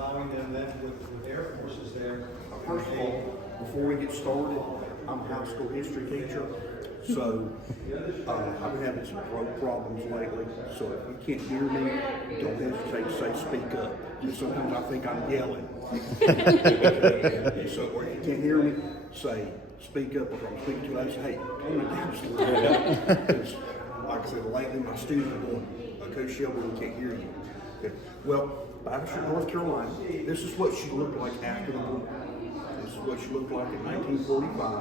allowing them then with Air Forces there. First of all, before we get started, I'm a high school history teacher, so I've been having some throat problems lately. So if you can't hear me, don't hesitate to say speak up. Because sometimes I think I'm yelling. So or if you can't hear me, say speak up. If I'm speaking too loud, say, hey, tone it down just a little bit. Because like I said, lately my students are going, Coach Shelby, we can't hear you. Okay. Well, Battleship North Carolina, this is what she looked like after the war. This is what she looked like in 1945.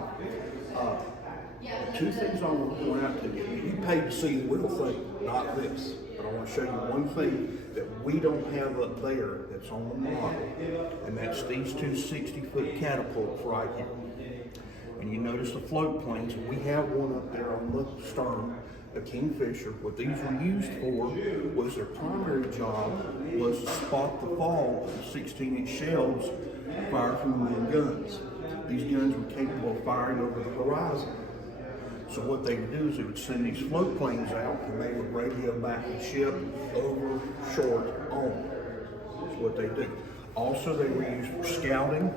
Two things I want to point out to you. You paid to see the real thing, not this. But I want to show you one thing that we don't have up there that's on the model, and that's these two 60-foot catapults right here. And you notice the float planes, and we have one up there on the stern, a Kingfisher. What these were used for was their primary job was to spot the fall of the 16-inch shells fired from the main guns. These guns were capable of firing over the horizon. So what they would do is they would send these float planes out and they would radio back the ship over, short, on. That's what they do. Also, they were used for scouting.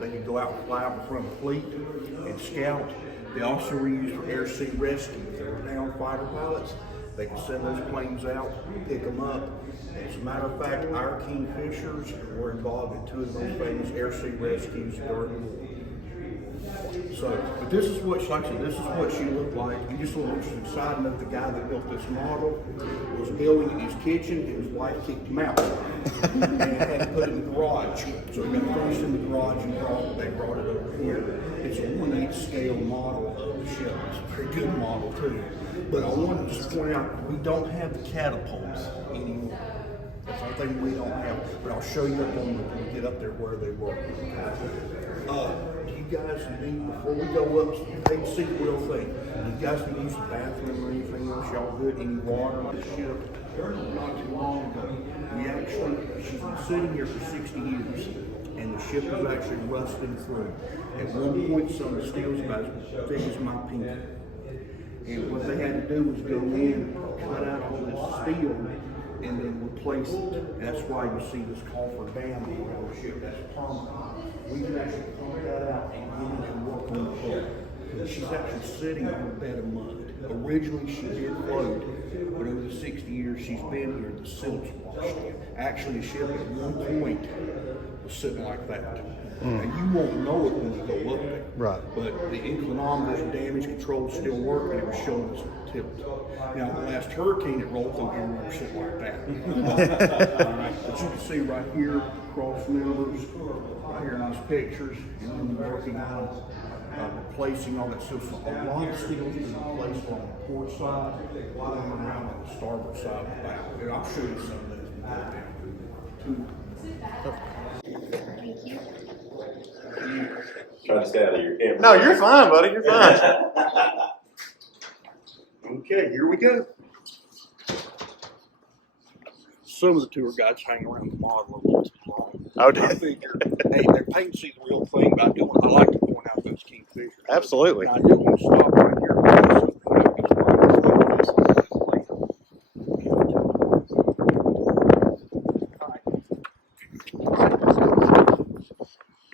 They could go out and fly out in front of the fleet and scout. They also were used for air-sea rescue. If they were down fighter pilots, they could send those planes out, pick them up. As a matter of fact, our Kingfishers were involved in two of those famous air-sea rescues during the war. So, but this is what, like I said, this is what she looked like. And just a little interesting side note, the guy that built this model was building in his kitchen and his wife kicked him out. And had to put it in the garage. So he got finished in the garage and they brought it over here. It's a 1/8 scale model of the ship. It's a very good model too. But I wanted to just point out, we don't have the catapults anymore. That's one thing we don't have. But I'll show you when we get up there where they were. You guys need, before we go up, take a seat, real thing. You guys can use the bathroom or anything else, y'all good, any water on the ship. Not too long ago, she's been sitting here for 60 years, and the ship was actually rusting through. At one point, some of the steel's about as big as my pinky. And what they had to do was go in, cut out all this steel, and then replace it. That's why you see this coffer dam around the ship. That's permanent. We can actually pump that out and get in and work on the boat. She's actually sitting on a bed of mud. Originally, she did float, but over the 60 years she's been here, the silt's washed in. Actually, the ship at one point was sitting like that. And you won't know it when you go up there. Right. But the inclinometers and damage control still work, and it was showing us tilt. Now, the last hurricane that rolled through here, we were sitting like that. All right. But you can see right here, cross members, right here in these pictures, and then we're working on replacing all that stuff. So a lot of steel's been replaced on the port side, a lot of them around on the starboard side of the bow. And I'll show you some of those. Thank you. Try to stay out of your camera. No, you're fine, buddy. You're fine. Okay, here we go. Some of the tour guides hang around the model a little too long. Oh, I figure, hey, they're paying to see the real thing, but I like to point out those Kingfishers. Absolutely. I do want to stop right here.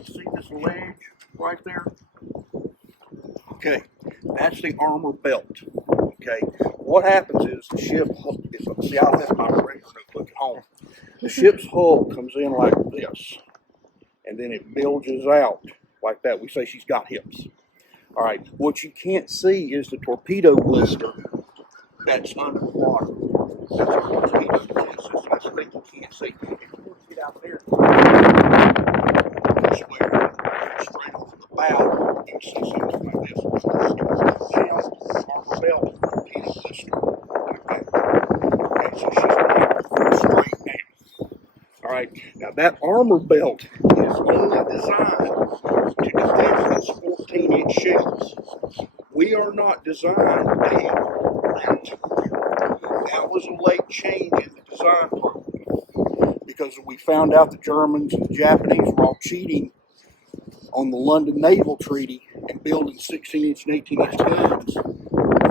See this ledge right there? Okay, that's the armor belt. Okay, what happens is the ship is, see, I left my regular notebook at home. The ship's hull comes in like this, and then it bilges out like that. We say she's got hips. All right, what you can't see is the torpedo blister that's underwater. That's a torpedo defense system. That's the thing you can't see. If you want to get out there, straight off the bow, you can see something like this. Armor belt, torpedo blister, like that. Okay, so she's straight now. All right, now that armor belt is only designed to defend those 14-inch shells. We are not designed to have that. That was a late change in the design program because we found out the Germans and the Japanese were all cheating on the London Naval Treaty and building 16-inch and 18-inch guns.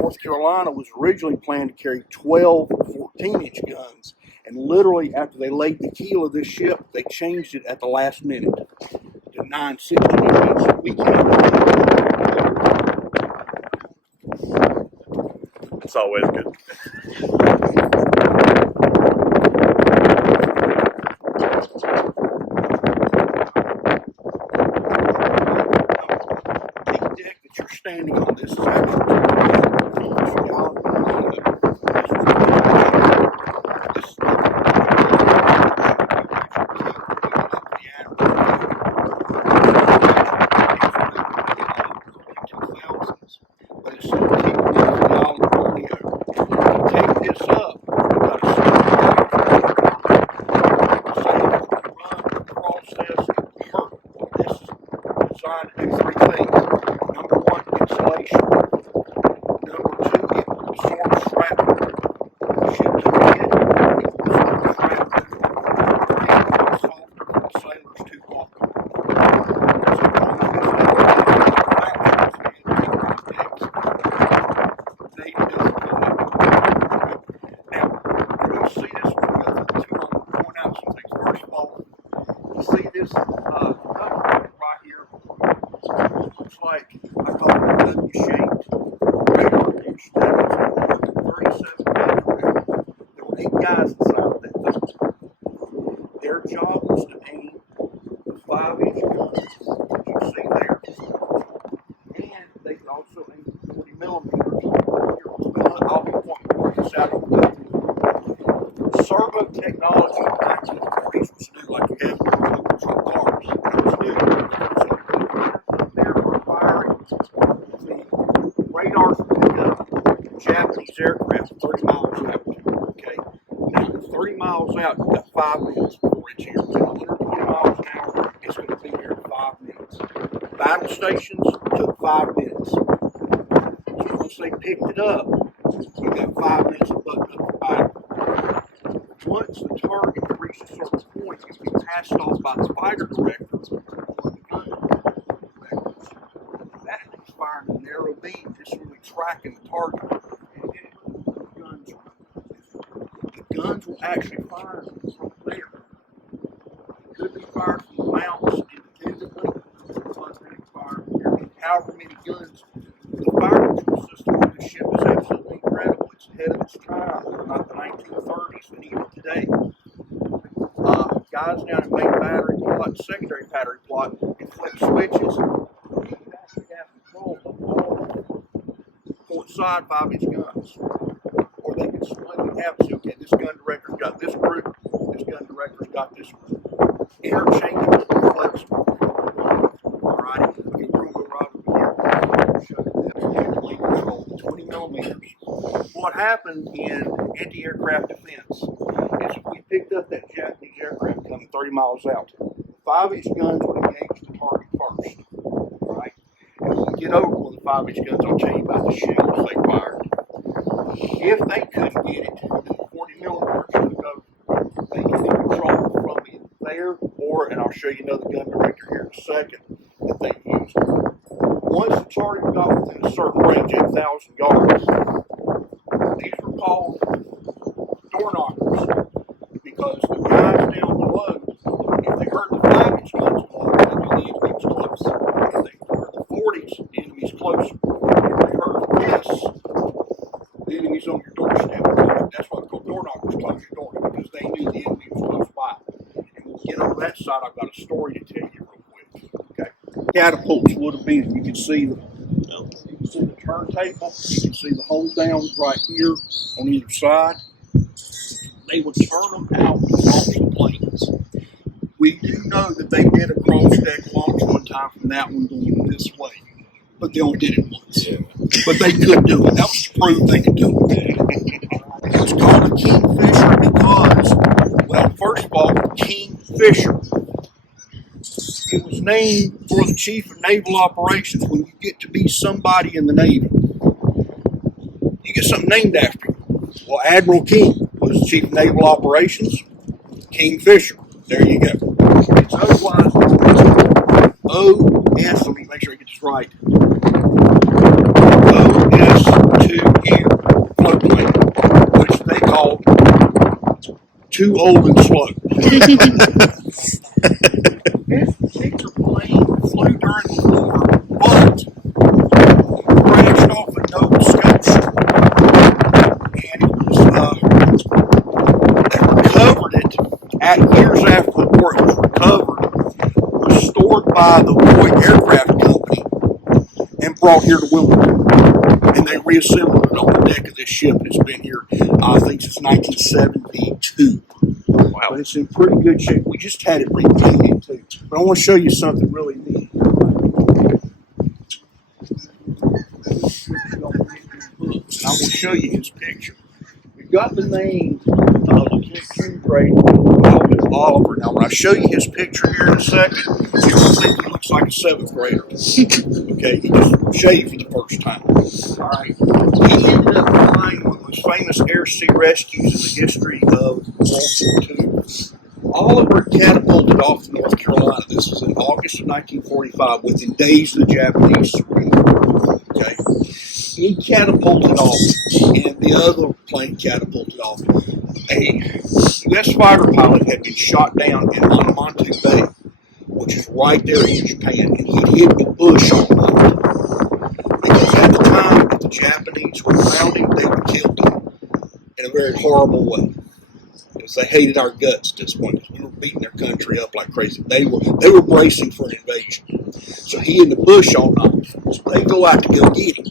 North Carolina was originally planned to carry 12 14-inch guns, And literally, after they laid the keel of this ship, they changed it at the last minute to 960. We can't. It's always good. The deck that you're standing on, this is actually but it's still keeping take this up, you got to run, process, hurt. This is designed to do three things. Number one, insulation. Number two, it absorbs shrapnel. The ship doesn't hit it, it absorbs shrapnel. It's softer for the sailors to walk. Right here, looks like I call it a W-shaped radar dish. That is 37 millimeter. There were 8 guys inside of that thing. Their job was to aim the 5-inch guns that you see there, and they could also aim the 40 millimeters. I'll be pointing this out on the servo technology in the 1940s was new, like you have in remote control cars. It was new. So they're firing the radars that pick up Japanese aircraft 30 miles out. Okay. Now, 30 miles out, you've got 5 minutes before it's here. 120 miles an hour, it's going to be here in 5 minutes. Battle stations took 5 minutes. So once they picked it up, you got 5 minutes to button up the battle. Once the target reached a certain point, it can be passed off by the fighter director or the gun directors. That is firing a narrow beam, just really tracking the target. And then the guns will actually fire from there. It could be fired from the mounts independently. However many guns. The fire control system on this ship is absolutely incredible. It's ahead of its time, not the 1930s and even today. Guys down in main battery plot, secondary battery plot, can flip switches. You actually have control of all port side 5-inch guns. Or they can split and have, so okay, this gun director's got this group, this gun director's got this group. Interchangeable, flexible. Alright, we can prove it right over here. Show you that. Handling control, 20 millimeters. What happened in anti-aircraft defense is we picked up that Japanese aircraft coming 30 miles out. 5-inch guns would engage the target first. Right? And when we get over one of the 5-inch guns, I'll tell you about the shells they fired. If they couldn't get it, then the 40 millimeters took over. They could be controlled from either there or, and I'll show you another gun director here in a second, that they used. Once the target got within a certain range, 8,000 yards, these were called door knockers because the guys down below, if they heard the 5-inch guns go off, they knew the enemy was close. If they heard the 40s, the enemy's closer. If they heard this, the enemy's on your doorstep. That's why they're called door knockers, close your door, because they knew the enemy was close by. And when we get over that side, I've got a story to tell you real quick. Okay. Catapults would have been, you can see the turntable, you can see the hold downs right here on either side. They would turn them out and launch the planes. We do know that they did a cross-deck launch one time from that one going this way, but they only did it once. Yeah. But they could do it. That was to prove they could do it. It was called a Kingfisher because, well, first of all, Kingfisher. It was named for the Chief of Naval Operations. When you get to be somebody in the Navy, you get something named after you. Well, Admiral King was the Chief of Naval Operations. Kingfisher. There you go. It's otherwise OS, let me make sure I get this right. OS-2U float plane, which they called 2 too old and slow. This particular plane flew during the war, but crashed off of Nova Scotia, and it was they recovered it years after the war. It was recovered, restored by the Roy Aircraft Company, and brought here to Wilmington. And they reassembled it on the deck of this ship. It's been here, I think, since 1972. Wow. But it's in pretty good shape. We just had it repainted too. But I want to show you something really neat. And I will show you his picture. We've got the name of Lieutenant Grade Oliver. Now, when I show you his picture here in a second, you'll think he looks like a 7th grader. Okay, he just shaved for the first time. All right. He ended up flying one of the most famous air sea rescues in the history of World War II. Oliver catapulted off to North Carolina. This was in August of 1945, within days of the Japanese surrender. Okay. He catapulted off, and the other plane catapulted off. A U.S. fighter pilot had been shot down in Montu Bay, which is right there in Japan, and he'd hid in the bush all night. Because at the time that the Japanese were around him, they would kill him in a very horrible way. Because they hated our guts at this point, because we were beating their country up like crazy. They were bracing for an invasion. So he in the bush all night. So they go out to go get him.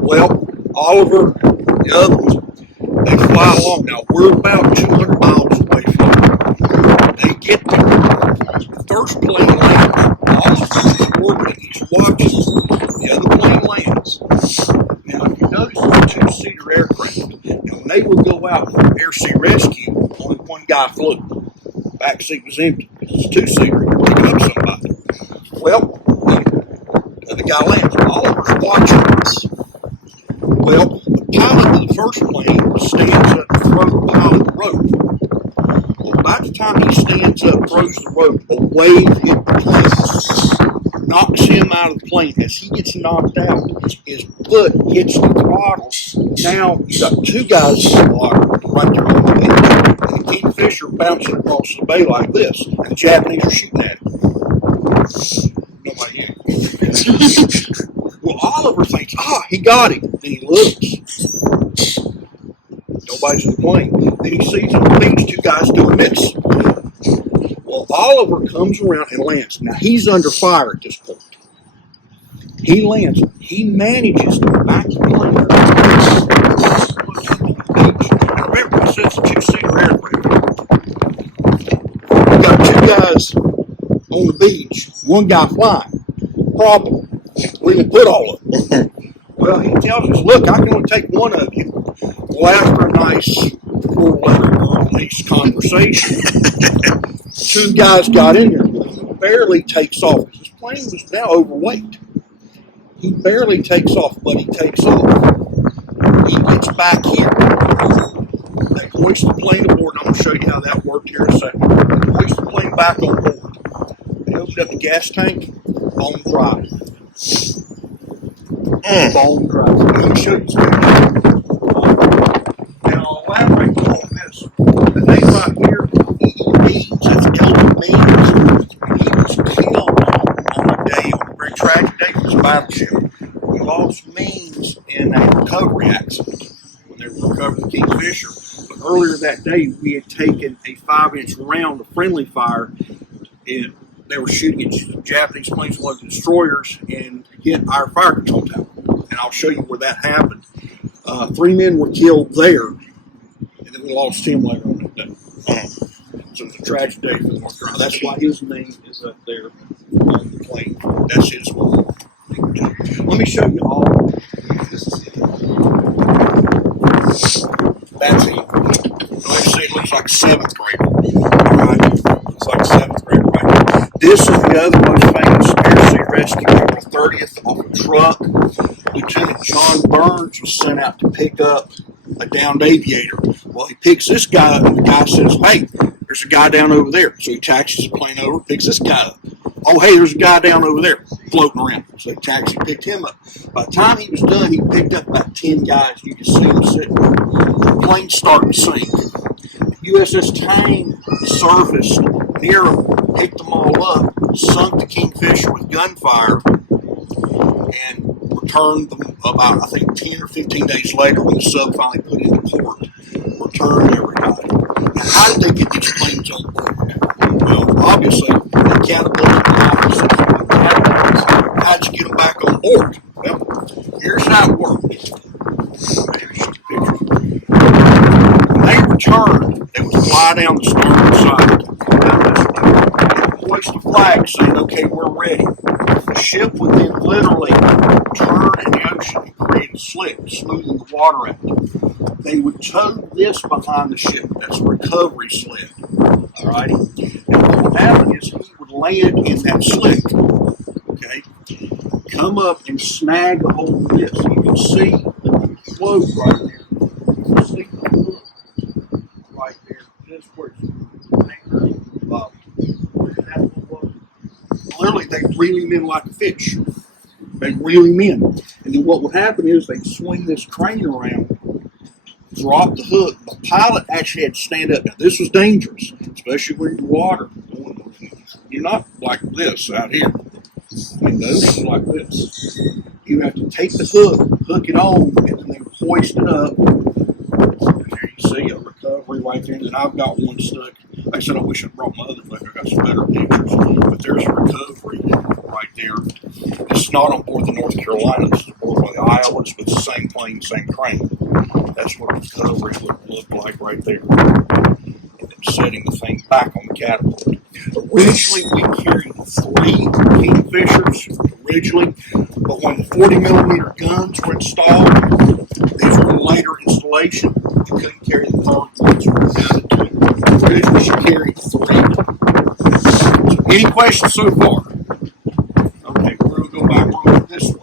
Well, Oliver, the others, they fly along. Now, we're about 200 miles away from them. They get there. The first plane lands. Oliver's orbiting. He's watching. The other plane lands. Now, if you notice, it's a two-seater aircraft. And when they would go out for air sea rescue, only one guy flew. Back seat was empty. It's a two-seater. You're picking up somebody. Well, the guy lands. Oliver's watching this. Well, the pilot of the first plane stands up to throw the pilot the rope. Well, by the time he stands up, throws the rope, a wave hit the plane, knocks him out of the plane. As he gets knocked out, his foot hits the throttle. Now you got two guys in the water right there on the beach, and the Kingfisher bouncing across the bay like this, and the Japanese are shooting at him. Nobody hit him. Well, Oliver thinks, he got him. Then he looks. Nobody's in the plane. Then he sees on the beach two guys doing this. Well, Oliver comes around and lands. Now, he's under fire at this point. He lands. He manages to back the plane up. Now, remember, this is a two-seater aircraft. We've got two guys on the beach, one guy flying. Problem. We can put all of them. Well, he tells us, look, I can only take one of you. Well, after a nice 4-letter nice conversation, two guys got in there. He barely takes off. His plane was now overweight. He barely takes off, but he takes off. He gets back here. They hoist the plane aboard. I'm going to show you how that worked here in a second. They hoist the plane back on board. They opened up the gas tank, bone dry. Bone dry. I'm going to show you something. Now, I'll elaborate on this. The name right here, Means, that's Elder Means. He was killed on a very tragic day for his battleship. We lost Means in a recovery accident when they were recovering the Kingfisher. But earlier that day, we had taken a 5-inch round of friendly fire, and they were shooting at Japanese planes, one of the destroyers, and hit our fire control tower. And I'll show you where that happened. 3 men were killed there, and then we lost him later on that day. So it was a tragic day for the North Carolina. That's why his name is up there on the plane. That's his one. Let me show you all. That's him. Let's see, it looks like a 7th grader. Right? Looks like a 7th grader right here. This is the other most famous air sea rescue, April 30th, off a truck. Lieutenant John Burns was sent out to pick up a downed aviator. Well, he picks this guy up, and the guy says, hey, there's a guy down over there. So he taxis the plane over, picks this guy up. Oh, hey, there's a guy down over there floating around. So he picked him up. By the time he was done, he picked up about 10 guys. You can see them sitting there. The plane's starting to sink. USS Tang surfaced near them, picked them all up, sunk the Kingfisher with gunfire, and returned them about, I think, 10 or 15 days later when the sub finally put into port. Returned everybody. Now, how did they get these planes on board? Well, obviously, they catapulted them off. How'd you get them back on board? Well, here's how it worked. Here's just a picture. When they returned, they would fly down the starboard side, down this way, and hoist a flag saying, okay, we're ready. The ship would then literally turn in the ocean and create a slick, smoothing the water out. They would tow this behind the ship. That's a recovery sled. All righty? And what would happen is he would land in that slick. Okay? Come up and snag a hold of this. You can see the float right there. You can see the hook right there. Just where it's anchored up. Literally, they reel him in like a fish. They reel him in. And then what would happen is they'd swing this crane around, drop the hook. The pilot actually had to stand up. Now, this was dangerous, especially when you're water. You're not like this out here. I mean, those are like this. You have to take the hook it on, and then they hoist it up. There you see a recovery right there. And I've got one stuck. Like I said, I wish I brought my other book. I got some better pictures. But there's a recovery right there. This is not on board the North Carolina. This is on board one of the Iowas with the same plane, same crane. That's what a recovery would look like right there. And then setting the thing back on the catapult. Originally, we carried 3 Kingfishers, but when the 40mm guns were installed, these were a later installation. We couldn't carry the third one, so we're down to 2. Originally, she carried 3. So, any questions so far? Okay, we're going to go back on this one.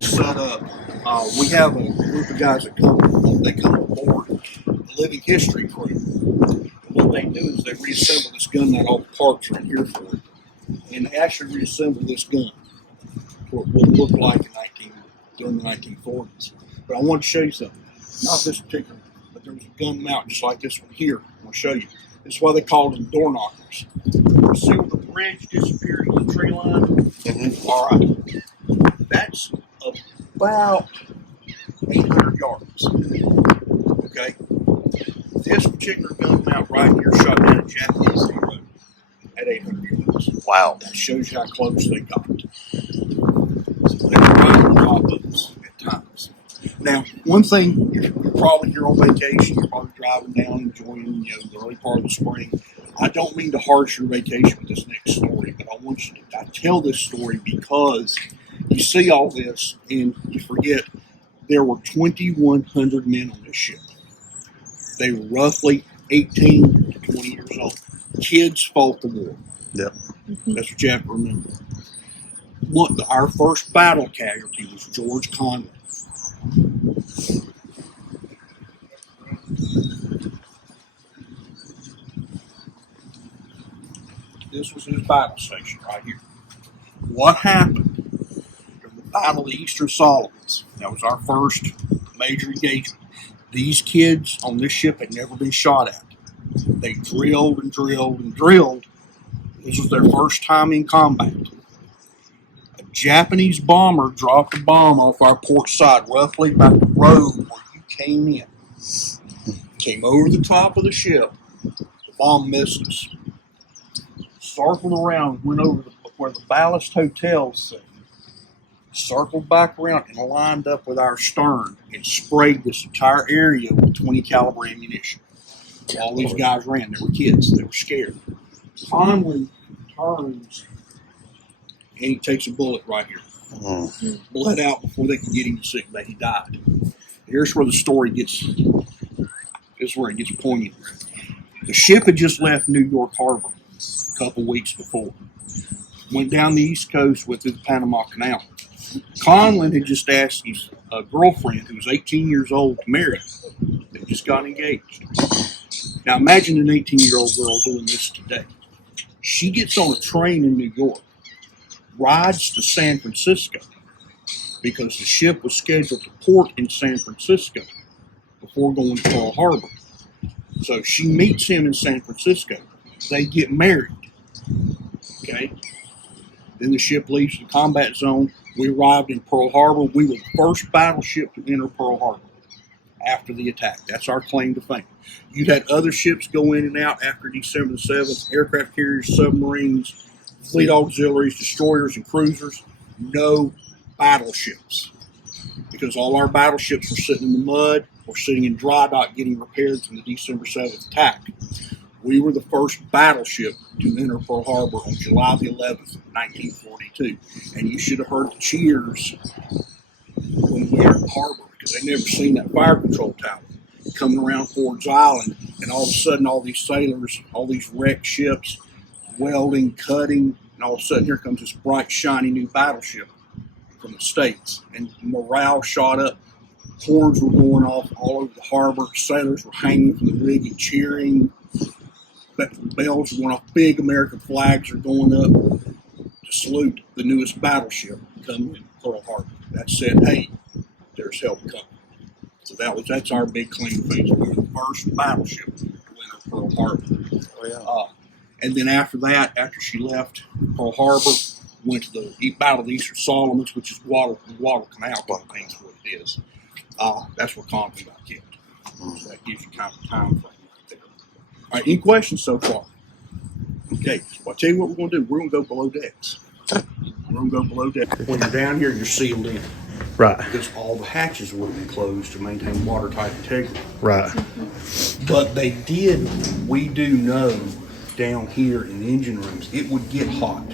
Set up. We have a group of guys that come aboard the Living History crew. And what they do is they reassemble this gun, not all the parts are in here for it. And they actually reassemble this gun for what it looked like during the 1940s. But I want to show you something. Not this particular, but there was a gun mount just like this one here. I'm going to show you. This is why they called them door knockers. You see where the bridge disappears in the tree line? Mm-hmm. All right. That's about 800 yards. Okay? This particular gun mount right here shot down a Japanese hero at 800 yards. Wow. That shows you how close they got. So they were right on top of us at times. Now, one thing, you're probably here on vacation, you're probably driving down, enjoying the early part of the spring. I don't mean to harsh your vacation with this next story, but I tell this story because you see all this and you forget there were 2,100 men on this ship. They were roughly 18 to 20 years old. Kids fought the war. Yep. That's what you have to remember. Our first battle casualty was George Conway. This was his battle station right here. What happened during the Battle of the Eastern Solomons? That was our first major engagement. These kids on this ship had never been shot at. They drilled and drilled and drilled. This was their first time in combat. A Japanese bomber dropped a bomb off our port side, roughly about the road where you came in. Came over the top of the ship. The bomb missed us. Circled around, went over where the Ballast Hotel sit. Circled back around and lined up with our stern and sprayed this entire area with 20 caliber ammunition. All these guys ran. They were kids. They were scared. Conley turns and he takes a bullet right here. Bled out before they could get him to sick bay. He died. Here's where the story gets. This is where it gets poignant. The ship had just left New York Harbor a couple weeks before. Went down the East Coast with the Panama Canal. Conlon had just asked his girlfriend, who was 18 years old, to marry him. They just got engaged. Now imagine an 18-year-old girl doing this today. She gets on a train in New York, rides to San Francisco, because the ship was scheduled to port in San Francisco before going to Pearl Harbor. So she meets him in San Francisco. They get married. Okay? Then the ship leaves the combat zone. We arrived in Pearl Harbor. We were the first battleship to enter Pearl Harbor after the attack. That's our claim to fame. You had other ships go in and out after December the 7th, aircraft carriers, submarines, fleet auxiliaries, destroyers, and cruisers. No battleships, because all our battleships were sitting in the mud or sitting in dry dock getting repaired from the December 7th attack. We were the first battleship to enter Pearl Harbor on July the 11th, 1942. And you should have heard the cheers when we entered the harbor, because they'd never seen that fire control tower coming around Ford's Island, and all of a sudden all these sailors, all these wrecked ships, welding, cutting, and all of a sudden here comes this bright, shiny new battleship from the States. And morale shot up. Horns were going off all over the harbor. Sailors were hanging from the rigging, cheering. Bells were going off. Big American flags are going up to salute the newest battleship coming in Pearl Harbor. That said, hey, there's help coming. So that's our big claim to fame. We were the first battleship to enter Pearl Harbor. Oh, yeah. And then after that, after she left Pearl Harbor, went to the Battle of the Eastern Solomons, which is Guadalcanal, is what it is. That's where Compton got killed. So that gives you kind of a time frame right there. All right, any questions so far? Okay, well, I'll tell you what we're going to do. We're going to go below decks. We're going to go below decks. When you're down here, you're sealed in. Right. Because all the hatches would have been closed to maintain watertight integrity. Right. But we do know down here in the engine rooms, it would get hot.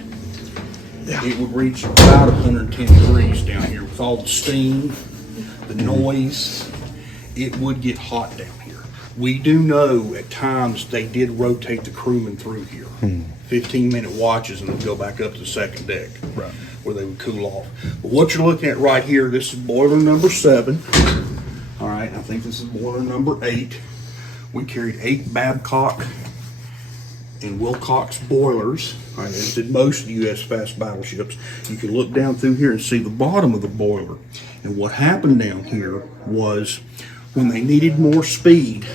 Yeah. It would reach about 110 degrees down here with all the steam, the noise. It would get hot down here. We do know at times they did rotate the crewmen through here. 15-minute watches, and then go back up to the second deck, right, where they would cool off. But what you're looking at right here, this is boiler number 7. All right, I think this is boiler number 8. We carried 8 Babcock and Wilcox boilers, right, as did most U.S. fast battleships. You can look down through here and see the bottom of the boiler. And what happened down here was when they needed more speed,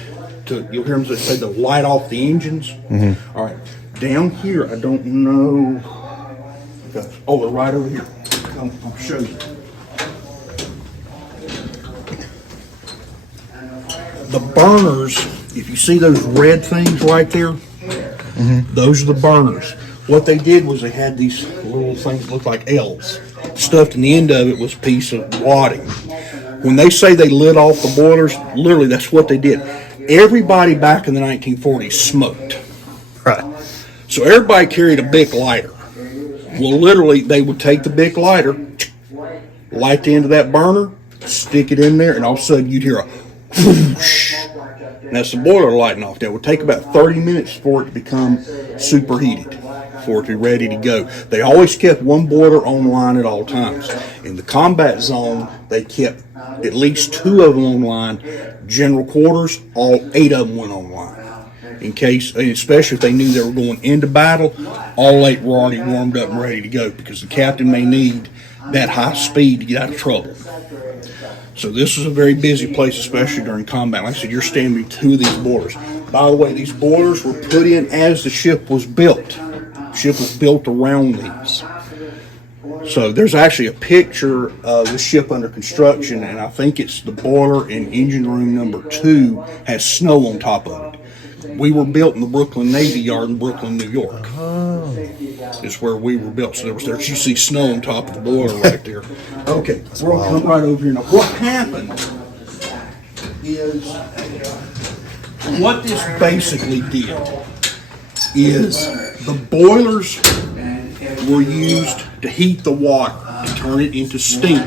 you'll hear them say to light off the engines. All right, down here, I don't know. Oh, they're right over here. I'll show you. The burners, if you see those red things right there, those are the burners. What they did was they had these little things that looked like L's. Stuffed in the end of it was a piece of wadding. When they say they lit off the boilers, literally that's what they did. Everybody back in the 1940s smoked. Right. So everybody carried a Bic lighter. Well, literally, they would take the Bic lighter, light the end of that burner, stick it in there, and all of a sudden you'd hear a whoosh. And that's the boiler lighting off. That would take about 30 minutes for it to become superheated, for it to be ready to go. They always kept one boiler online at all times. In the combat zone, they kept at least 2 of them online. General quarters, all 8 of them went online. In case, especially if they knew they were going into battle, all 8 were already warmed up and ready to go, because the captain may need that high speed to get out of trouble. So this is a very busy place, especially during combat. Like I said, you're standing between 2 of these boilers. By the way, these boilers were put in as the ship was built. The ship was built around these. So there's actually a picture of the ship under construction, and I think it's the boiler in engine room number 2 has snow on top of it. We were built in the Brooklyn Navy Yard in Brooklyn, New York. Is where we were built. So you see snow on top of the boiler right there. Okay, we're going to come right over here now. What happened is, what this basically did is the boilers were used to heat the water, to turn it into steam.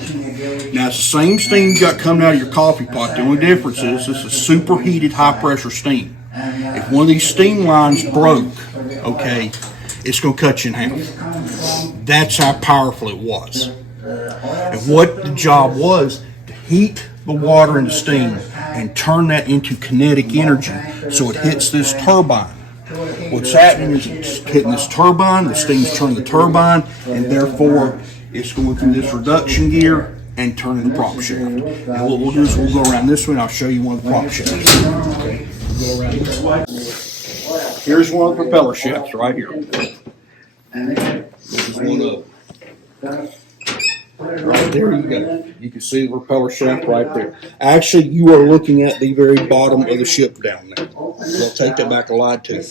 Now, it's the same steam you got coming out of your coffee pot. The only difference is this is superheated high-pressure steam. If one of these steam lines broke, okay, it's going to cut you in half. That's how powerful it was. And what the job was, to heat the water into steam, and turn that into kinetic energy so it hits this turbine. What's happening is it's hitting this turbine, the steam's turning the turbine, and therefore it's going through this reduction gear and turning the prop shaft. And what we'll do is we'll go around this way and I'll show you one of the prop shafts. Okay, we'll go around this way. Here's one of the propeller shafts right here. This is one of them. Right there you go. You can see the propeller shaft right there. Actually, you are looking at the very bottom of the ship down there. So I'll take that back, I lied to you.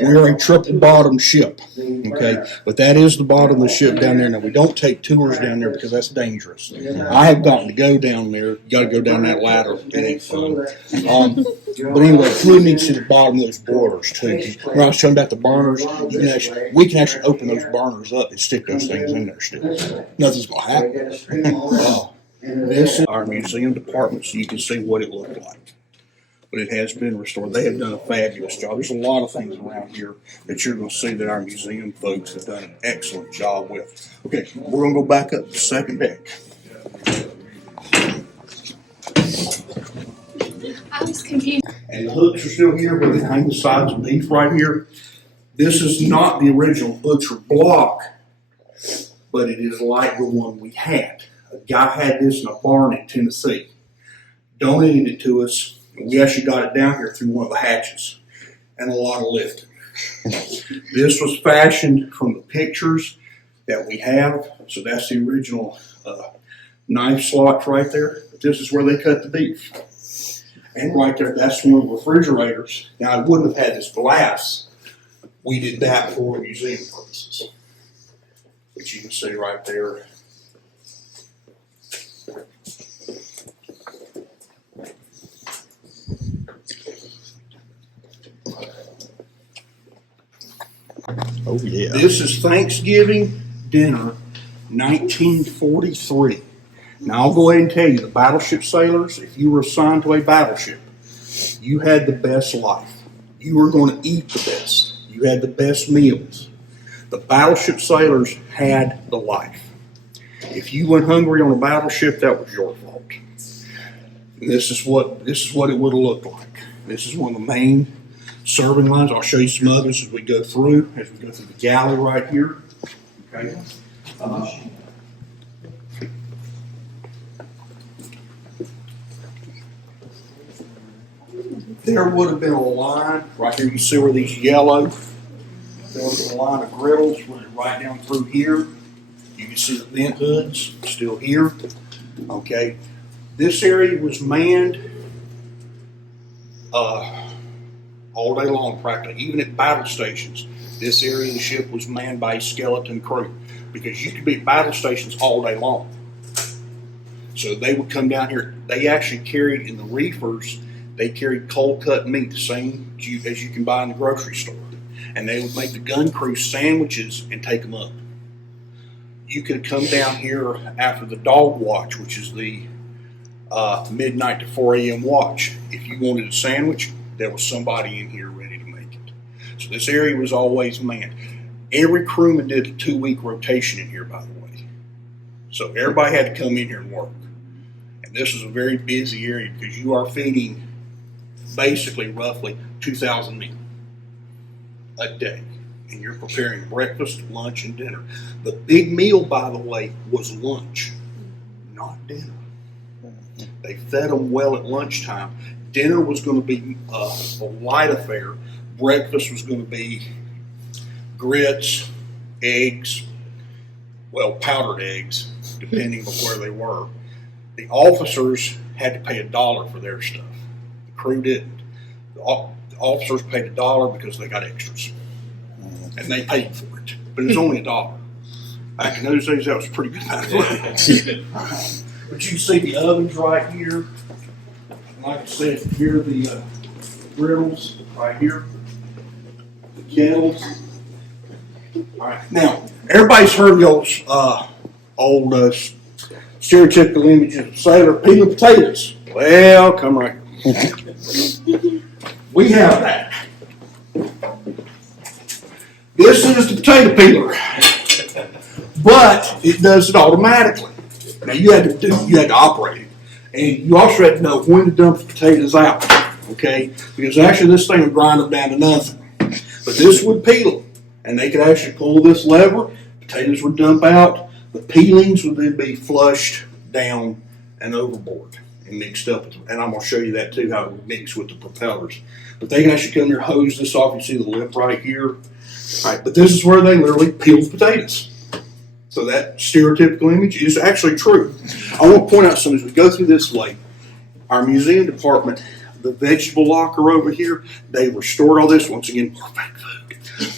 We are a triple bottom ship, okay? But that is the bottom of the ship down there. Now, we don't take tours down there because that's dangerous. I have gotten to go down there. You got to go down that ladder. It ain't fun. But anyway, fluid needs to the bottom of those boilers, too. When I was talking about the burners, we can actually open those burners up and stick those things in there still. Nothing's going to happen. This is our museum department, so you can see what it looked like. But it has been restored. They have done a fabulous job. There's a lot of things around here that you're going to see that our museum folks have done an excellent job with. Okay, we're going to go back up to the second deck. I was confused. And the hooks are still here, but they hang the sides of beef right here. This is not the original butcher block, but it is like the one we had. A guy had this in a barn in Tennessee, donated it to us. We actually got it down here through one of the hatches and a lot of lifting. This was fashioned from the pictures that we have. So that's the original knife slots right there. This is where they cut the beef. And right there, that's one of the refrigerators. Now, I wouldn't have had this glass. We did that for museum purposes. Which you can see right there. Oh, yeah. This is Thanksgiving dinner, 1943. Now, I'll go ahead and tell you, the battleship sailors, if you were assigned to a battleship, you had the best life. You were going to eat the best. You had the best meals. The battleship sailors had the life. If you went hungry on a battleship, that was your fault. And this is what it would have looked like. This is one of the main serving lines. I'll show you some others as we go through the galley right here. Okay. There would have been a line right here. You see where these yellow. There was a line of griddles running right down through here. You can see the vent hoods still here. Okay. This area was manned all day long practically. Even at battle stations, this area of the ship was manned by a skeleton crew because you could be at battle stations all day long. So they would come down here. They actually carried in the reefers, they carried cold cut meat, the same as you can buy in the grocery store. And they would make the gun crew sandwiches and take them up. You could come down here after the dog watch, which is the midnight to 4 a.m. watch. If you wanted a sandwich, there was somebody in here ready to make it. So this area was always manned. Every crewman did a 2-week rotation in here, by the way. So everybody had to come in here and work. And this is a very busy area because you are feeding basically roughly 2,000 men a day. And you're preparing breakfast, lunch, and dinner. The big meal, by the way, was lunch, not dinner. They fed them well at lunchtime. Dinner was going to be a light affair. Breakfast was going to be grits, eggs, well, powdered eggs, depending on where they were. The officers had to pay $1 for their stuff. The crew didn't. The officers paid $1 because they got extras. And they paid for it. But it was only $1. Back in those days, that was pretty good amount of money. But you can see the ovens right here. Like I said, here are the griddles right here. The kettles. All right. Now, everybody's heard those old stereotypical images of sailor peeling potatoes. Well, come right here. We have that. This is the potato peeler, but it does it automatically. Now you had to operate it, And you also have to know when to dump the potatoes out, okay? Because actually this thing will grind them down to nothing. But this would peel them, and they could actually pull this lever, potatoes would dump out, the peelings would then be flushed down and overboard and mixed up. And I'm going to show you that too, how it would mix with the propellers. But they can actually come here, hose this off. You see the lip right here. All right, but this is where they literally peel the potatoes. So that stereotypical image is actually true. I want to point out something as we go through this way. Our museum department, the vegetable locker over here, they restored all this. Once again, more fake food.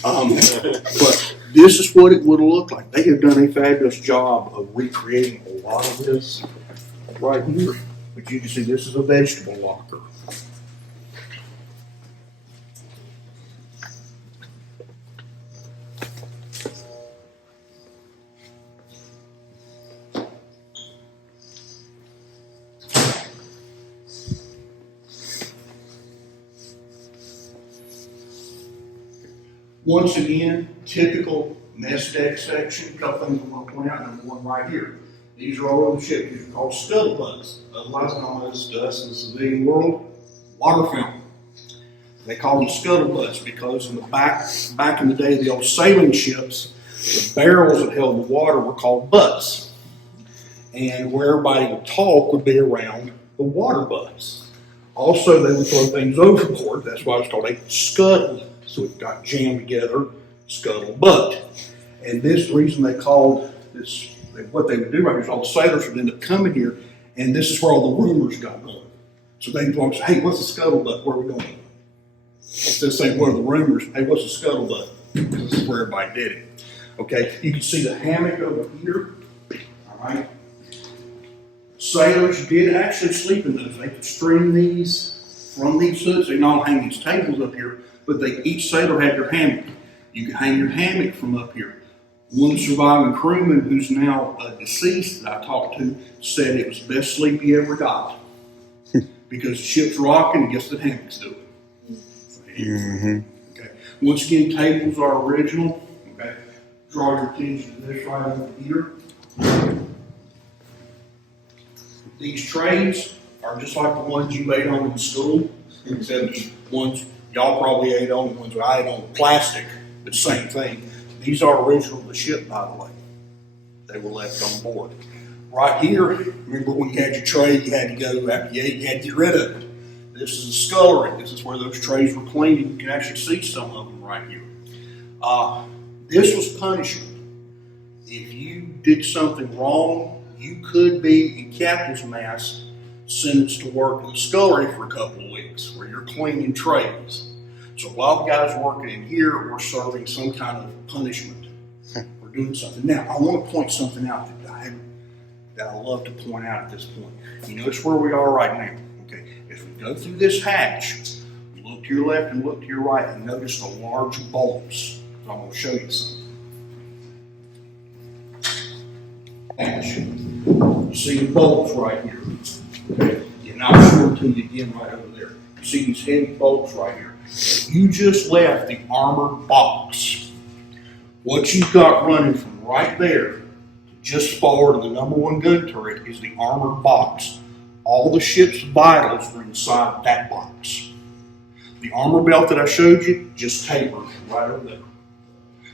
But this is what it would have looked like. They have done a fabulous job of recreating a lot of this right here. But you can see this is a vegetable locker. Once again, typical mess deck section. A couple things I want to point out. Number one right here. These are all over the ship. These are called scuttlebutts, otherwise known as to us in the civilian world, water fountain. They call them scuttlebuts because in the back in the day of the old sailing ships, the barrels that held the water were called butts. And where everybody would talk would be around the water butts. Also, they would throw things overboard. That's why it's called a scuttle. So it got jammed together, scuttlebutt. And this reason they called this, what they would do right here is all the sailors would end up coming here, and this is where all the rumors got going. So they'd go and say, hey, what's a scuttlebutt? Where are we going? Instead of saying, what are the rumors? Hey, what's a scuttlebutt? This is where everybody did it. Okay, you can see the hammock over here. All right. Sailors did actually sleep in those. They could string these from these hoods. They not hang these tables up here, but each sailor had their hammock. You could hang your hammock from up here. One surviving crewman who's now deceased that I talked to said it was the best sleep he ever got because the ship's rocking and guess the hammock's doing. Mm-hmm. Okay. Once again, tables are original. Okay. Draw your attention to this right over here. These trays are just like the ones you ate on in school, except the ones y'all probably ate on, the ones that I ate on, plastic, but same thing. These are original to the ship, by the way. They were left on board. Right here, remember when you had your tray, you had to go after you ate, you had to get rid of it. This is a scullery. This is where those trays were cleaned. You can actually see some of them right here. This was punishment. If you did something wrong, you could be in captain's mast sentenced to work in the scullery for a couple of weeks where you're cleaning trays. So while the guys working in here, we're serving some kind of punishment. We're doing something. Now, I want to point something out that I love to point out at this point. You notice where we are right now. Okay, if we go through this hatch, look to your left and look to your right and notice the large bolts. I'm going to show you something. Hatch. You see the bolts right here. Okay, and I'll show it to you again right over there. You see these heavy bolts right here. You just left the armored box. What you've got running from right there just forward of the number one gun turret is the armored box. All the ship's vitals are inside that box. The armor belt that I showed you just tapered right over there.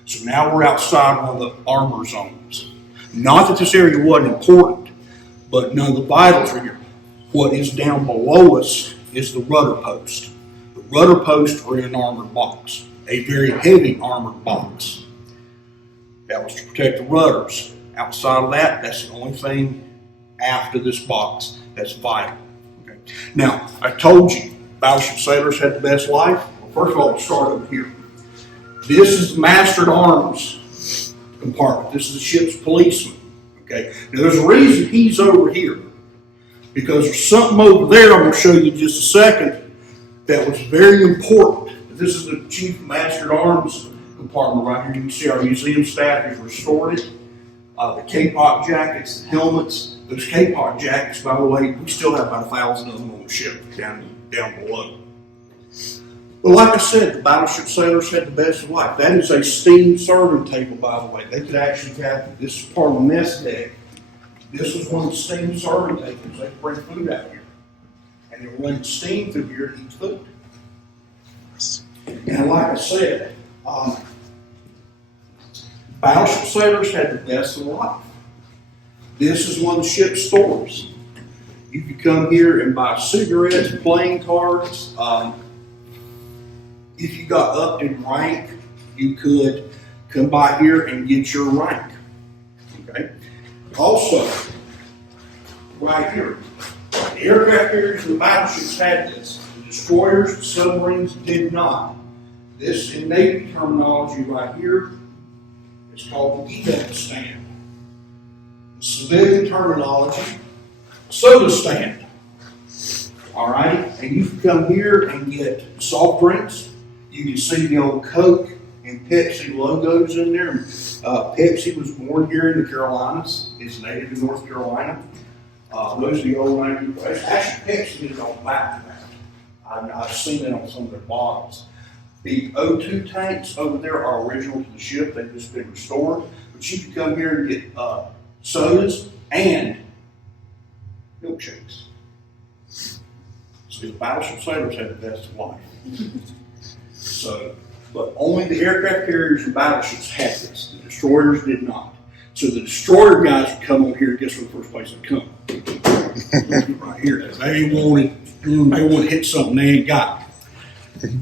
So now we're outside one of the armor zones. Not that this area wasn't important, but none of the vitals are here. What is down below us is the rudder post. The rudder posts are in an armored box, a very heavy armored box. That was to protect the rudders. Outside of that, that's the only thing after this box that's vital. Okay. Now, I told you, battleship sailors had the best life. Well, first of all, let's start over here. This is the master at arms compartment. This is the ship's policeman. Okay. Now, there's a reason he's over here. Because there's something over there I'm going to show you in just a second that was very important. This is the chief master at arms compartment right here. You can see our museum staff has restored it. The K-pop jackets, the helmets. Those K-pop jackets, by the way, we still have about 1,000 of them on the ship down below. But like I said, the battleship sailors had the best of life. That is a steam serving table, by the way. They could actually have, this is part of the mess deck. This was one of the steam serving tables. They bring food out here. And they were running steam through here to eat food. And like I said, battleship sailors had the best of life. This is one of the ship's stores. You could come here and buy cigarettes, playing cards. If you got up in rank, you could come by here and get your rank. Okay. Also, right here, the aircraft carriers and the battleships had this. The destroyers, the submarines did not. This, in Navy terminology right here, is called the evac stand. In civilian terminology, soda stand. All right, and you can come here and get soft drinks. You can see the old Coke and Pepsi logos in there. Pepsi was born here in the Carolinas. It's native to North Carolina. Those are the old names. Actually, Pepsi is on the back of that. I've seen it on some of their bottles. The O2 tanks over there are original to the ship. They've just been restored. But you can come here and get sodas and milkshakes. So the battleship sailors had the best of life. So, but only the aircraft carriers and battleships had this. The destroyers did not. So the destroyer guys would come over here and guess where the first place they'd come? Right here. They want to hit something they ain't got.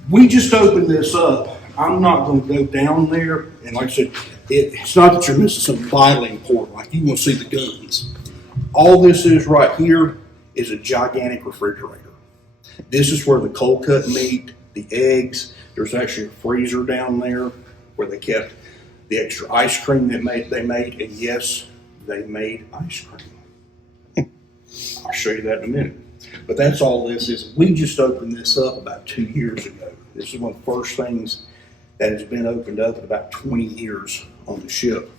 We just opened this up. I'm not going to go down there. And like I said, it's not that you're missing some vital important. Like you want to see the guns. All this is right here is a gigantic refrigerator. This is where the cold cut meat, the eggs. There's actually a freezer down there where they kept the extra ice cream that they made. And yes, they made ice cream. I'll show you that in a minute. But that's all this is. We just opened this up about 2 years ago. This is one of the first things that has been opened up in about 20 years on the ship.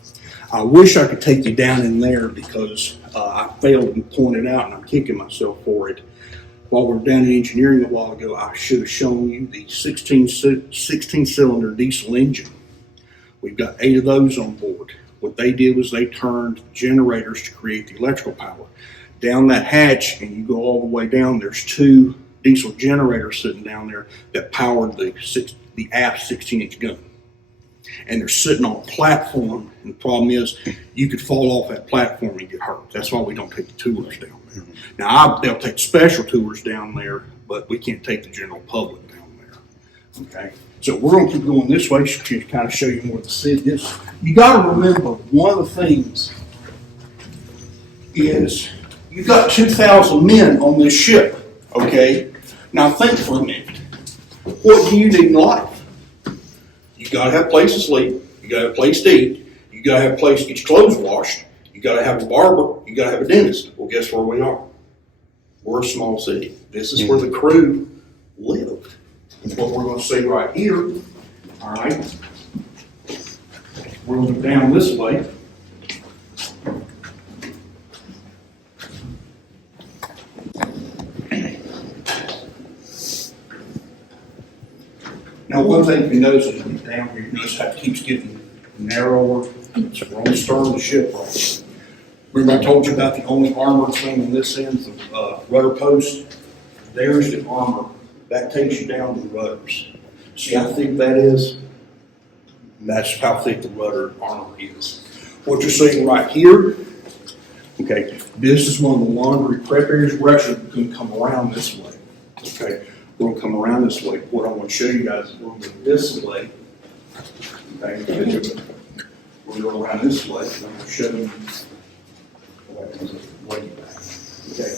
I wish I could take you down in there because I failed to point it out and I'm kicking myself for it. While we were down in engineering a while ago, I should have shown you the 16-cylinder diesel engine. We've got 8 of those on board. What they did was they turned generators to create the electrical power. Down that hatch, and you go all the way down, there's 2 diesel generators sitting down there that powered the aft 16-inch gun. And they're sitting on a platform, and the problem is you could fall off that platform and get hurt. That's why we don't take the tours down there. Now, they'll take special tours down there, but we can't take the general public down there. Okay? So we're going to keep going this way to kind of show you more of the city is. You got to remember, one of the things is you've got 2,000 men on this ship, okay? Now think for a minute. What do you need in life? You got to have a place to sleep. You got to have a place to eat. You got to have a place to get your clothes washed. You got to have a barber. You got to have a dentist. Well, guess where we are? We're a small city. This is where the crew lived. That's what we're going to see right here. All right. We're going to go down this way. Now, one thing you notice as you get down here, you notice how it keeps getting narrower. So we're on the stern of the ship right here. Remember I told you about the only armored thing on this end, the rudder post? There's the armor. That takes you down to the rudders. See how thick that is? That's how thick the rudder armor is. What you're seeing right here, okay, this is one of the laundry prep areas. We're actually going to come around this way, okay? We're going to come around this way. What I want to show you guys is we're going to go this way. Okay, we're going to go around this way. And I'm going to show you way back. Okay.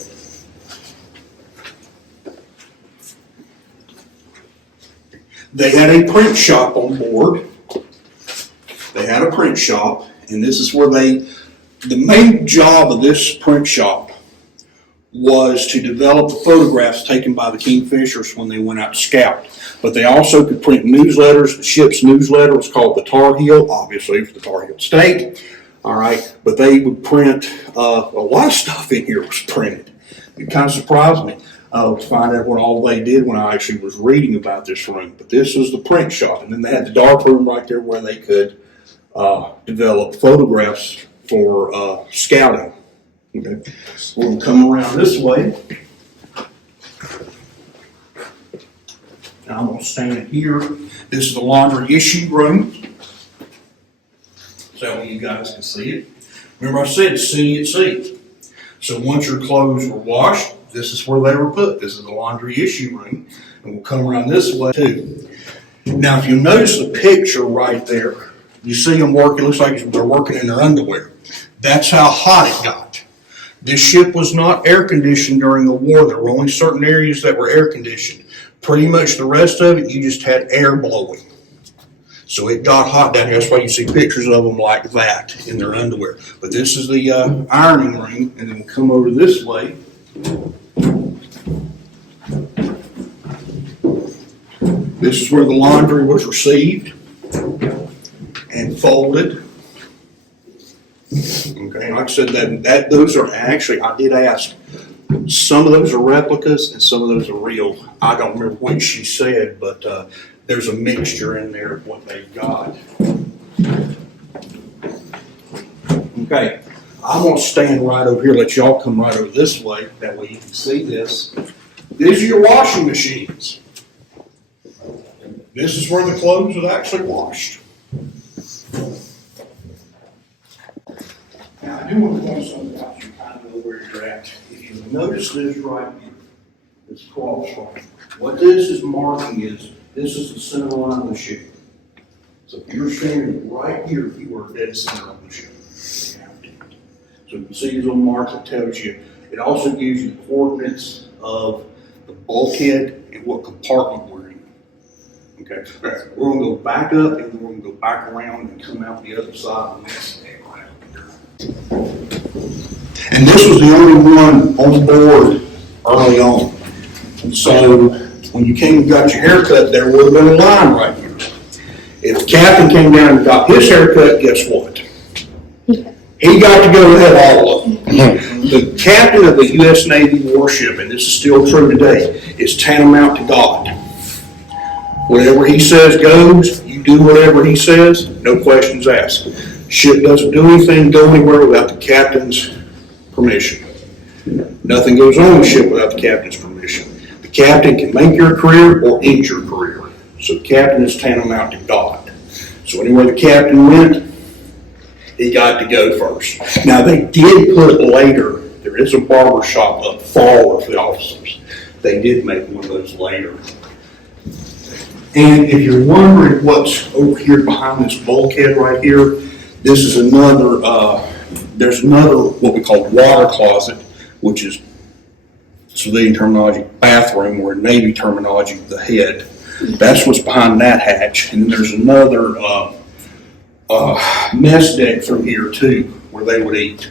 They had a print shop on board. They had a print shop, and this is where the main job of this print shop was to develop the photographs taken by the Kingfishers when they went out to scout. But they also could print newsletters. The ship's newsletter was called the Tar Heel, obviously for the Tar Heel State. All right, but they would print a lot of stuff in here was printed. It kind of surprised me to find out what all they did when I actually was reading about this room. But this was the print shop, and then they had the dark room right there where they could develop photographs for scouting. Okay, we're gonna come around this way. Now I'm gonna stand here. This is the laundry issue room. So that way you guys can see it. Remember I said see it, see. So once your clothes were washed, this is where they were put. This is the laundry issue room. And we'll come around this way too. Now if you notice the picture right there, you see them work, it looks like they're working in their underwear. That's how hot it got. This ship was not air conditioned during the war. There were only certain areas that were air conditioned. Pretty much the rest of it, you just had air blowing. So it got hot down here. That's why you see pictures of them like that in their underwear. But this is the ironing room, and then we'll come over this way. This is where the laundry was received and folded. Okay, like I said, that those are actually, I did ask, some of those are replicas and some of those are real. I don't remember what she said, but there's a mixture in there of what they've got. Okay, I'm gonna stand right over here, let y'all come right over this way, that way you can see this. These are your washing machines. This is where the clothes are actually washed. Now, I do want to point something out so you kind of know where you're at. If you notice this right here, this cross line, what this is marking is, this is the center line of the ship. So if you're standing right here, you are dead center of the ship. So you can see these little marks that tells you. It also gives you the coordinates of the bulkhead and what compartment we're in. Okay, all right. We're going to go back up and then we're going to go back around and come out the other side of this deck right here. And this was the only one on board early on. So when you came and got your haircut, there would have been a line right here. If the captain came down and got his haircut, guess what? He got to go ahead all of them. The captain of the U.S. Navy warship, and this is still true today, is tantamount to God. Whatever he says goes, you do whatever he says, no questions asked. Ship doesn't do anything, go anywhere without the captain's permission. Nothing goes on the ship without the captain's permission. The captain can make your career or end your career. So the captain is tantamount to God. So anywhere the captain went, he got to go first. Now they did put later, there is a barber shop up forward for the officers. They did make one of those later. And if you're wondering what's over here behind this bulkhead right here, this is another, there's another what we call water closet, which is civilian terminology, bathroom, or Navy terminology, the head. That's what's behind that hatch. And then there's another mess deck through here too, where they would eat.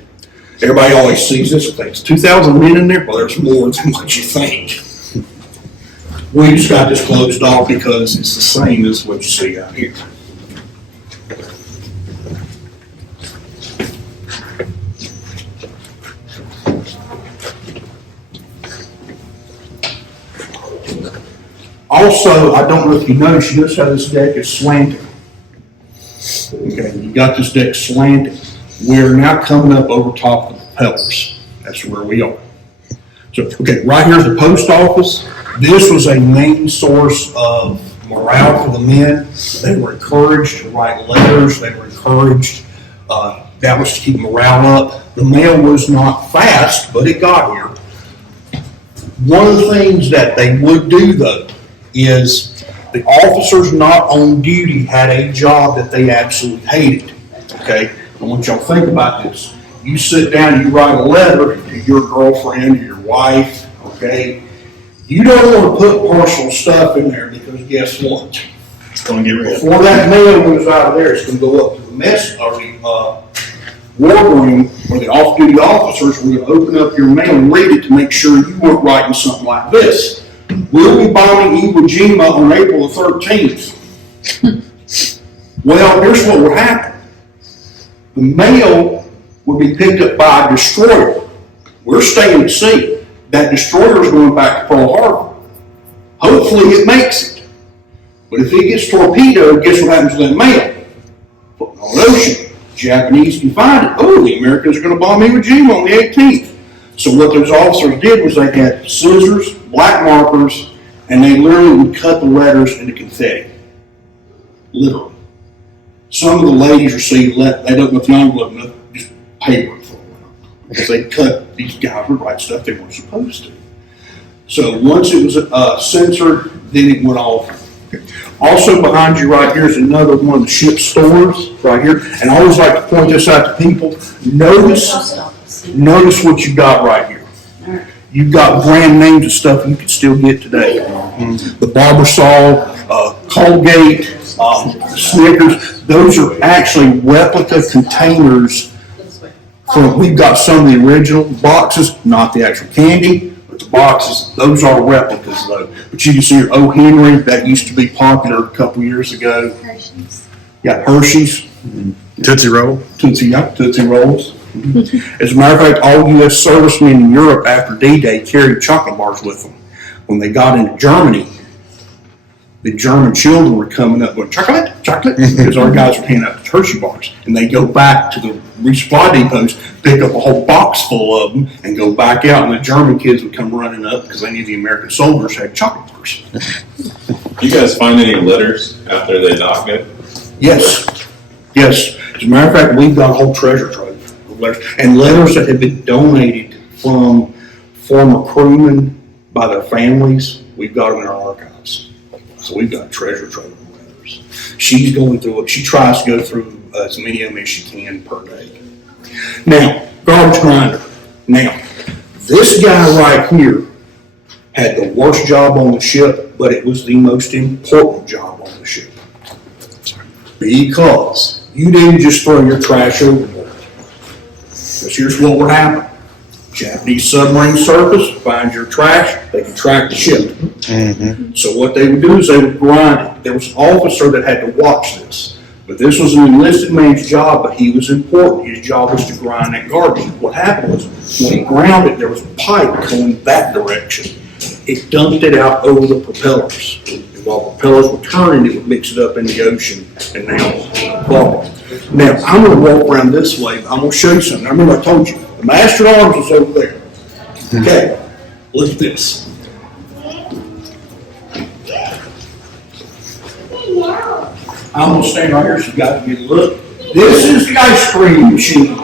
Everybody always sees this and thinks, 2,000 men in there? Well, there's more than what you think. We just got this closed off because it's the same as what you see out here. Also, I don't know if you noticed, you notice how this deck is slanted. Okay, you got this deck slanted. We're now coming up over top of the propellers. That's where we are. So, okay, right here's the post office. This was a main source of morale for the men. They were encouraged to write letters. They were encouraged. That was to keep morale up. The mail was not fast, but it got here. One of the things that they would do, though, is the officers not on duty had a job that they absolutely hated. Okay? I want y'all to think about this. You sit down and you write a letter to your girlfriend or your wife, okay? You don't want to put personal stuff in there because guess what? It's going to get rid of it. Before that mail goes out of there, it's going to go up to the mess or the wardroom where the off-duty officers are going to open up your mail and read it to make sure you weren't writing something like this. We'll be bombing Iwo Jima on April the 13th. Well, here's what would happen. The mail would be picked up by a destroyer. We're staying at sea. That destroyer is going back to Pearl Harbor. Hopefully it makes it. But if it gets torpedoed, guess what happens to that mail? Put on the ocean. Japanese can find it. Oh, the Americans are going to bomb Iwo Jima on the 18th. So what those officers did was they had scissors, black markers, and they literally would cut the letters into confetti. Literally. Some of the ladies you see, they don't with the envelope, just paper for them. Because they cut, these guys would write stuff they weren't supposed to. So once it was censored, then it went off. Okay. Also behind you right here is another one of the ship stores right here. And I always like to point this out to people. Notice what you got right here. You've got brand names of stuff you can still get today. The Barbasol, Colgate, Snickers, those are actually replica containers. We've got some of the original boxes, not the actual candy, but the boxes, those are replicas though. But you can see your O. Henry, that used to be popular a couple years ago. Hershey's. Yeah, Hershey's. Tootsie Roll. Tootsie Rolls. As a matter of fact, all U.S. servicemen in Europe after D-Day carried chocolate bars with them. When they got into Germany, the German children were coming up going, chocolate, chocolate, because our guys were handing out the Hershey bars. And they go back to the resupply depots, pick up a whole box full of them, and go back out. And the German kids would come running up because they knew the American soldiers had chocolate bars. You guys find any letters after they dock it? Yes. As a matter of fact, we've got a whole treasure trove of letters. And letters that have been donated from former crewmen by their families, we've got them in our archives. So we've got a treasure trove of letters. She's going through it. She tries to go through as many of them as she can per day. Now, garbage grinder. Now, this guy right here had the worst job on the ship, but it was the most important job on the ship. Because you didn't just throw your trash overboard. Because here's what would happen. Japanese submarine surface finds your trash, they can track the ship. Mm-hmm. So what they would do is they would grind it. There was an officer that had to watch this. But this was an enlisted man's job, but he was important. His job was to grind that garbage. What happened was, when he ground it, there was a pipe going that direction. It dumped it out over the propellers. And while propellers were turning, it would mix it up in the ocean, and now it's clogged. Now, I'm going to walk around this way. I'm going to show you something. I remember I told you, the master at arms is over there. Okay, look at this. I'm going to stand right here so you guys can get a look. This is the ice cream machine.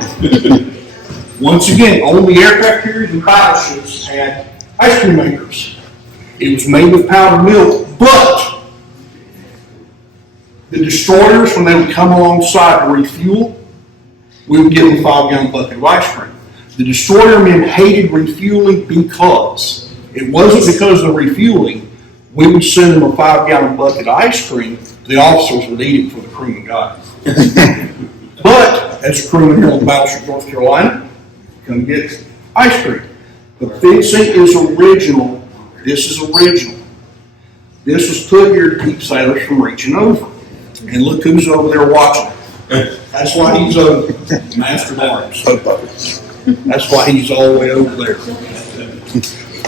Once again, only aircraft carriers and battleships had ice cream makers. It was made with powdered milk, but the destroyers, when they would come alongside to refuel, we would give them a 5-gallon bucket of ice cream. The destroyer men hated refueling because it wasn't because of the refueling. We would send them a 5-gallon bucket of ice cream. The officers would eat it for the crewmen got it. But as a crewman here on the Battleship North Carolina, come get ice cream. The fencing is original. This is original. This was put here to keep sailors from reaching over. And look who's over there watching. That's why he's a master of arms. That's why he's all the way over there.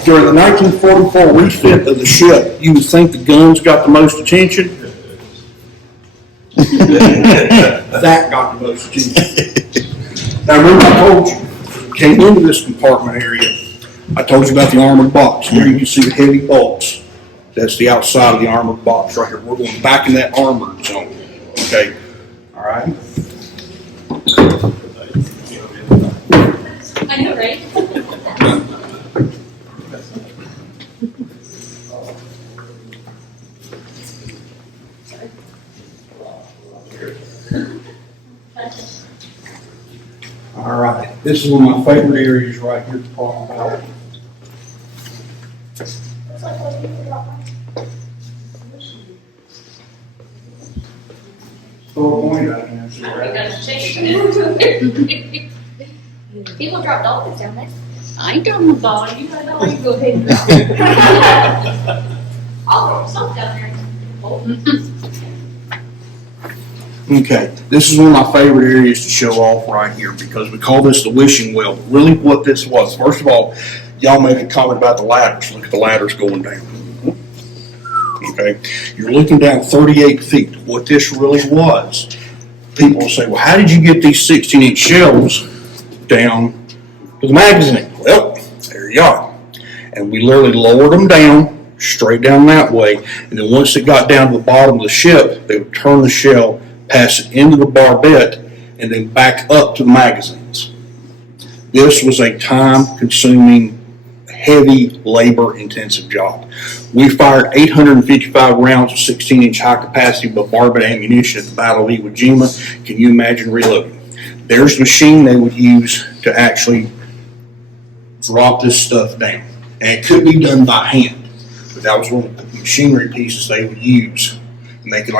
During the 1944 refit of the ship, you would think the guns got the most attention. That got the most attention. Now remember, I told you, came into this compartment area, I told you about the armored box. Here you can see the heavy bolts. That's the outside of the armored box right here. We're going back in that armored zone. Okay? All right? I know, right? All right. This is one of my favorite areas right here to talk about. Throw a point out here. See what happens. People drop dolphins down there. I don't know. Dollar, you know where you go ahead and drop. I'll throw some down there. Okay, this is one of my favorite areas to show off right here because we call this the wishing well. But really what this was, first of all, y'all made a comment about the ladders. Look at the ladders going down. Okay, you're looking down 38 feet. What this really was, people will say, well, how did you get these 16-inch shells down to the magazine? Well, there you are. And we literally lowered them down, straight down that way. And then once it got down to the bottom of the ship, they would turn the shell, pass it into the barbette, and then back up to the magazines. This was a time-consuming, heavy, labor-intensive job. We fired 855 rounds of 16-inch high-capacity barbette ammunition at the Battle of Iwo Jima. Can you imagine reloading? There's the machine they would use to actually drop this stuff down. And it could be done by hand, but that was one of the machinery pieces they would use. And they could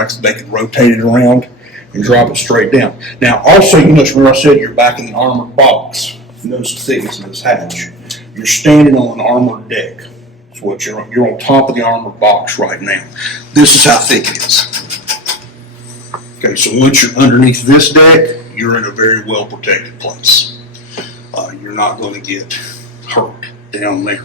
rotate it around and drop it straight down. Now, also, you notice where I said you're back in the armored box. Notice the thickness of this hatch. You're standing on an armored deck. That's what you're on top of the armored box right now. This is how thick it is. Okay, so once you're underneath this deck, you're in a very well protected place. You're not going to get hurt down there.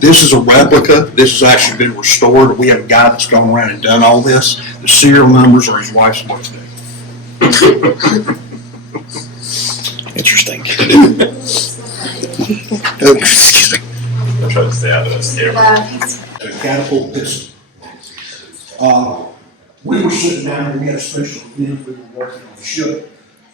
This is a replica. This has actually been restored. We have a guy that's gone around and done all this. The serial numbers are his wife's birthday. Interesting. Excuse me. I'm trying to stay out of this camera. A catapult pistol. We were sitting down here, we had a special event, we were working on the ship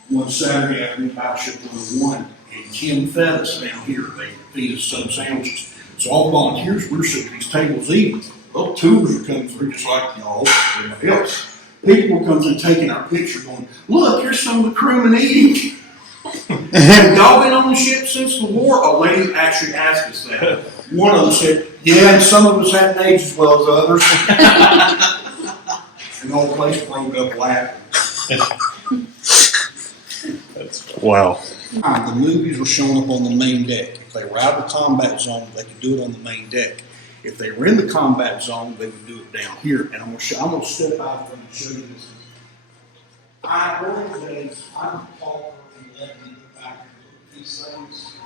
one Saturday afternoon, Battleship North Carolina, and Ken fed us down here. They feed us sub sandwiches. So all the volunteers, we're sitting at these tables eating. Well, tours are coming through just like y'all, everybody else. People were coming through taking our picture going, look, here's some of the crewmen eating. Have y'all been on the ship since the war? A lady actually asked us that. One of them said, yeah, and some of us hadn't aged as well as others. And the whole place broke up laughing. Wow. The movies were showing up on the main deck. If they were out of the combat zone, they could do it on the main deck. If they were in the combat zone, they would do it down here. And I'm gonna step out and show you this. One days, I'm taller and let me go back and look at these things.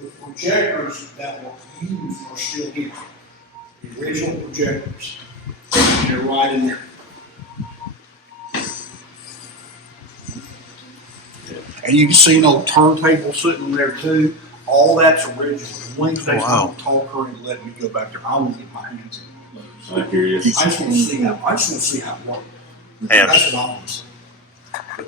The projectors that were used are still here. The original projectors. They're right in there. And you can see an old turntable sitting there too. All that's original. The one thing I'm talker and let me go back there. I want to get my hands in it. I'm curious. I just want to see how it works. That's what I want to see.